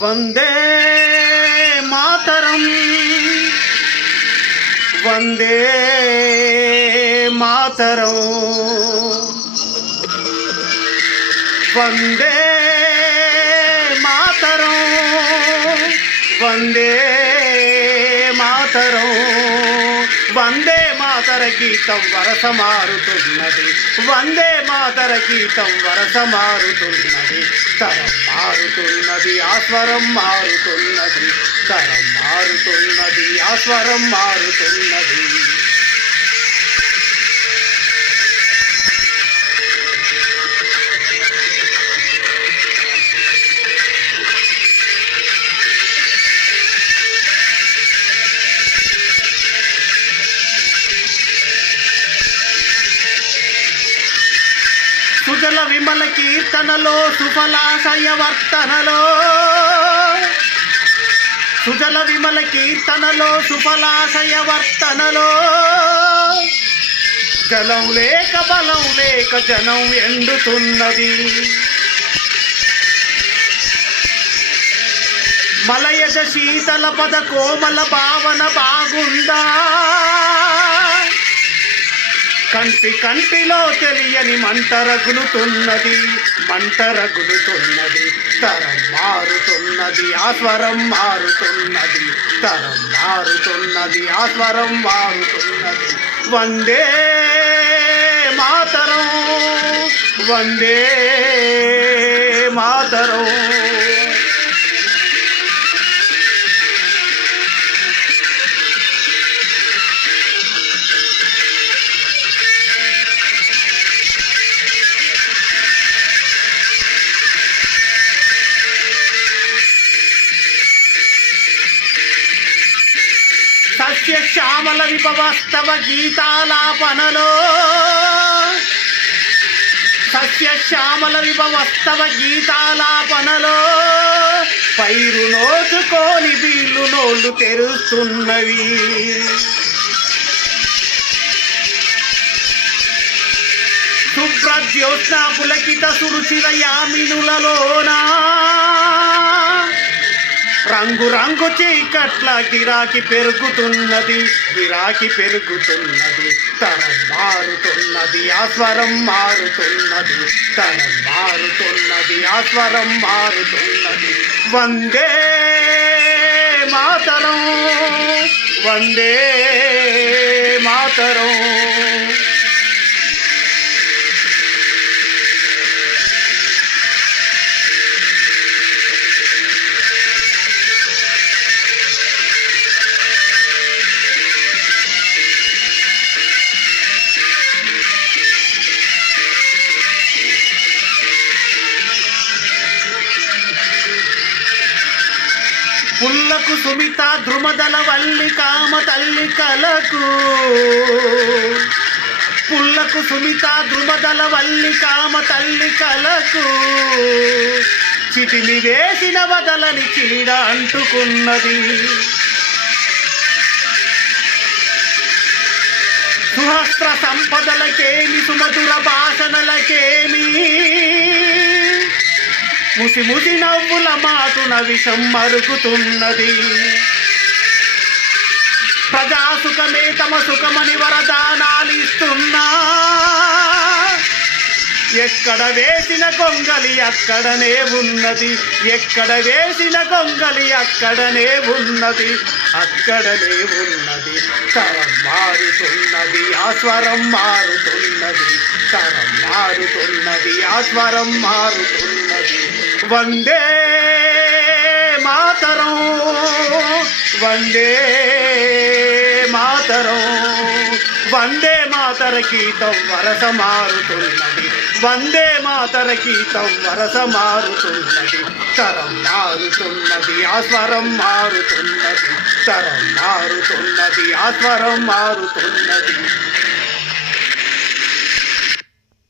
వందే మాతరం వందే మాతరం వందే మాతరం వందే మాతరం వందే మాతర గీతం వరస మారుతున్నది వందే మాతర గీతం వరస మారుతున్నది తరం మారుతున్నది ఆస్వరం మారుతున్నది తరం మారుతున్నది ఆస్వరం మారుతున్నది సుజల విమల కీర్తనలో సుఫలాశయ వర్తనలో సుజల విమల కీర్తనలో సుఫలాశయ వర్తనలో జలం లేక బలం లేక జనం ఎండుతున్నది మలయజ శీతల పద కోమల భావన బాగుందా కంటి కంటిలో తెలియని మంట రగులుతున్నది తరం మారుతున్నది ఆస్వరం మారుతున్నది తరం మారుతున్నది ఆస్వరం మారుతున్నది వందే మాతరం వందే మాతరం సస్యశ్యామల విభవస్తవ గీతాలాపనలో సస్యశ్యామల విభవస్తవ గీతాలాపనలో పైరు నోచుకోని వీళ్ళు నోళ్ళు తెరుస్తున్నవి శుభ్రజ్యోత్స్నా పులకిత సురుచిర యామినులలోనా రంగు రంగు చీకట్ల గిరాకి పెరుగుతున్నది తరం మారుతున్నది ఆస్వరం మారుతున్నది తరం మారుతున్నది ఆస్వరం మారుతున్నది వందే మాతరం వందే మాతరం పుల్లకు సుమిత ద్రుమదల వల్లి కామ తల్లి కలకు పుల్లకు సుమిత ద్రుమదల వల్లి కామ తల్లి కలకు చిటిని వేసిన వదలని చీడ అంటుకున్నది సుహస్ర సంపదలకేమి సుమధుర భాషణలకేమి ముసి ముసి నవ్వుల మాటున విషం మరుగుతున్నది ప్రజాసుఖమే తమ సుఖమని వరదానాలిస్తున్నా ఎక్కడ వేసిన గొంగలి అక్కడనే ఉన్నది ఎక్కడ వేసిన గొంగలి అక్కడనే ఉన్నది తరం మారుతున్నది ఆస్వరం మారుతున్నది తరం మారుతున్నది ఆస్వరం మారుతున్నది వందే మాతరం వందే మాతరం వందే మాతర గీతం వరస మారుతున్నది వందే మాతర గీతం వరస మారుతున్నది తరం మారుతున్నది ఆస్వరం మారుతున్నది తరం మారుతున్నది ఆస్వరం మారుతున్నది